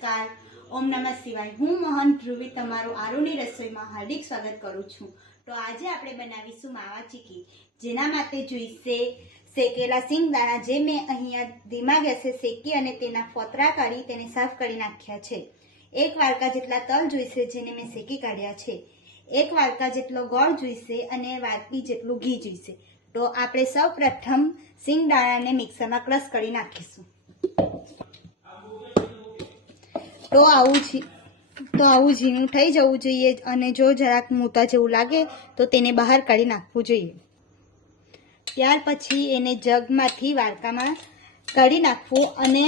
નમસ્કાર, ઓમ નમઃ શિવાય। હું મોહન ધ્રુવી તમારું આરુની રસોઈમાં હાર્દિક સ્વાગત કરું છું। તો આજે આપણે બનાવીશું માવા ચીકી, જેના માટે જોઈશે શેકેલા સિંગદાણા, જે મેં અહીંયા ધીમા ગેસે શેકી અને તેના ફોતરા કાઢી તેને સાફ કરી નાખ્યા છે। 1 વાડકા જેટલા તલ જોઈશે, જેને મેં શેકી કાઢ્યા છે। 1 વાડકા જેટલો ગોળ જોઈશે અને વાટકી જેટલું ઘી જોઈશે। તો આપણે સૌપ્રથમ સિંગદાણાને મિક્સરમાં ક્રશ કરી નાખીશું। તો આવું ઝીણું થઈ જવું જોઈએ અને જો જરાક મોટા જેવું લાગે તો તેને બહાર કાઢી નાખવું જોઈએ। ત્યાર પછી એને જગમાંથી વાડકામાં કાઢી નાખવું અને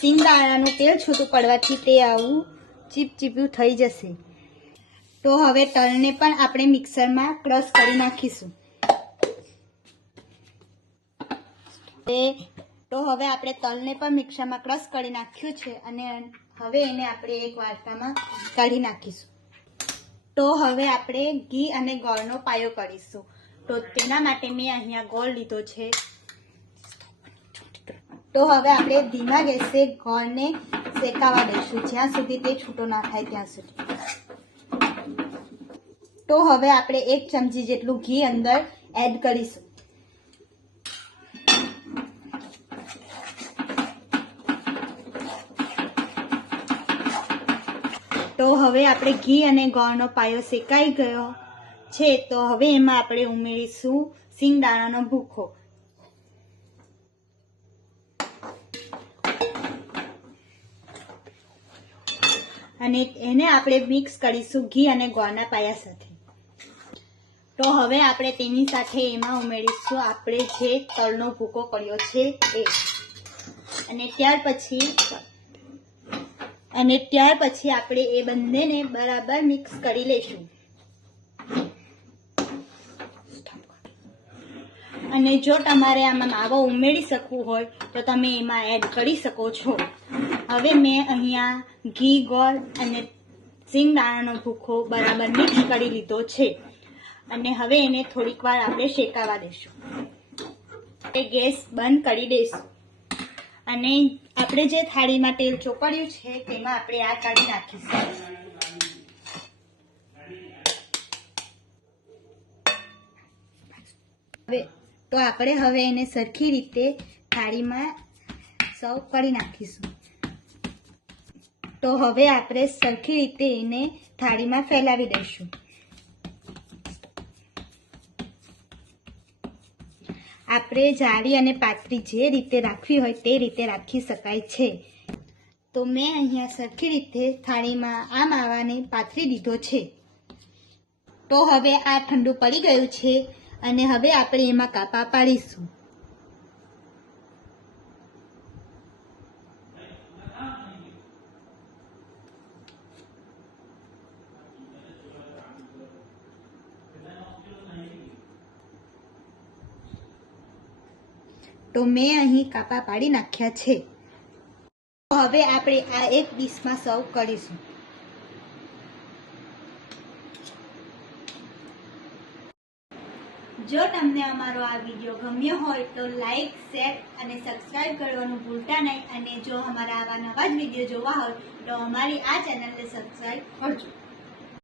સિંગદાણાનું તેલ છૂટું પડવાથી તે આવું ચીપચીપ્યું થઈ જશે। તો હવે તલને પણ આપણે મિક્સરમાં ક્રશ કરી નાખીશું। તો હવે આપણે તલને પણ મિક્સરમાં ક્રશ કરી નાખ્યું છે અને હવે એને આપણે એક વાટકામાં કાઢી નાખીશું। તો હવે આપણે ઘી અને ગોળનો પાયો કરીશું। તો તેના માટે મેં અહીંયા ગોળ લીધો છે। તો હવે આપણે ધીમા ગેસે ગોળને શેકાવા દઈશું, જ્યાં સુધી તે છૂટો ના થાય ત્યાં સુધી। તો હવે આપણે 1 ચમચી જેટલું ઘી અંદર એડ કરીશું। તો હવે આપણે ઘી અને ગોળનો પાયો શેકાઈ ગયો છે। તો હવે એમાં આપણે ઉમેરીશું સિંગદાણાનો ભૂકો અને એને આપણે મિક્સ કરીશું ઘી અને ગોળના પાયા સાથે। તો હવે આપણે તેની સાથે એમાં ઉમેરીશું આપણે જે તલનો ભૂકો કર્યો છે એ, અને ત્યાર પછી આપણે એ બંનેને બરાબર મિક્સ કરી લઈશું। અને જો તમારે આમાં માવો ઉમેરી શકવું હોય તો તમે એમાં એડ કરી શકો છો। હવે મેં અહીંયા ઘી, ગોળ અને સિંગદાણાનો ભૂકો બરાબર મિક્સ કરી લીધો છે અને હવે એને થોડીક વાર આપણે શેકાવા દઈશું। ગેસ બંધ કરી દઈશું અને આપણે જે થાળીમાં તેલ ચોપડ્યું છે તેમાં આપણે આ કાઢી નાખીશું। તો આપણે હવે એને સરખી રીતે થાળીમાં સર્વ કરી નાખીશું। તો હવે આપણે સરખી રીતે એને થાળીમાં ફેલાવી દઈશું। આપણે જાડી અને પાતળી જે રીતે રાખવી હોય તે રીતે રાખી શકાય છે। તો મેં અહીંયા સરખી રીતે થાળીમાં આ માવાને પાથરી દીધો છે। તો હવે આ ઠંડુ પડી ગયું છે અને હવે આપણે એમાં કાપા પાડીશું। તો મેં અહીં કાપા પાડી નાખ્યા છે। હવે આપણે આ એક ડીશમાં સર્વ કરીશું। જો તમને અમારો આ વિડીયો ગમ્યો હોય તો લાઈક, શેર અને સબસ્ક્રાઇબ કરવાનું ભૂલતા નહીં। અને જો અમારા આવા નવા જ વિડીયો જોવા હોય તો અમારી આ ચેનલને સબસ્ક્રાઇબ કરજો।